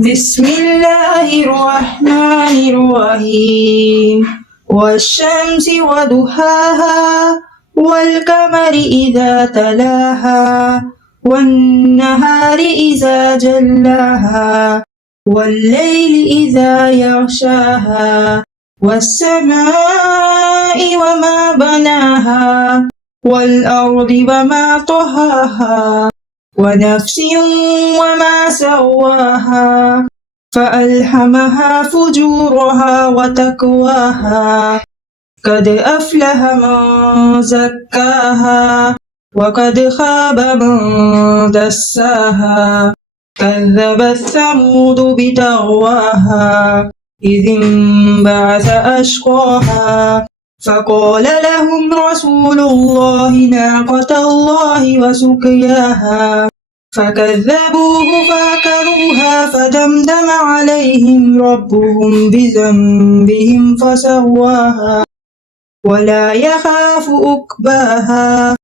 بسم الله الرحمن الرحيم والشمس وضحاها والقمر إذا تلاها والنهار إذا جلاها والليل إذا يغشاها والسماء وما بناها والأرض وما طحاها ونفس وما سواها فألهمها فجورها وتقواها قد أفلح من زكاها وقد خاب من دساها كذبت ثمود بتغواها إذ انبعث أشقاها فقال لهم رسول الله ناقة الله وسقياها فكذبوه فعقروها فدمدم عليهم ربهم بذنبهم فسواها ولا يخاف عقباها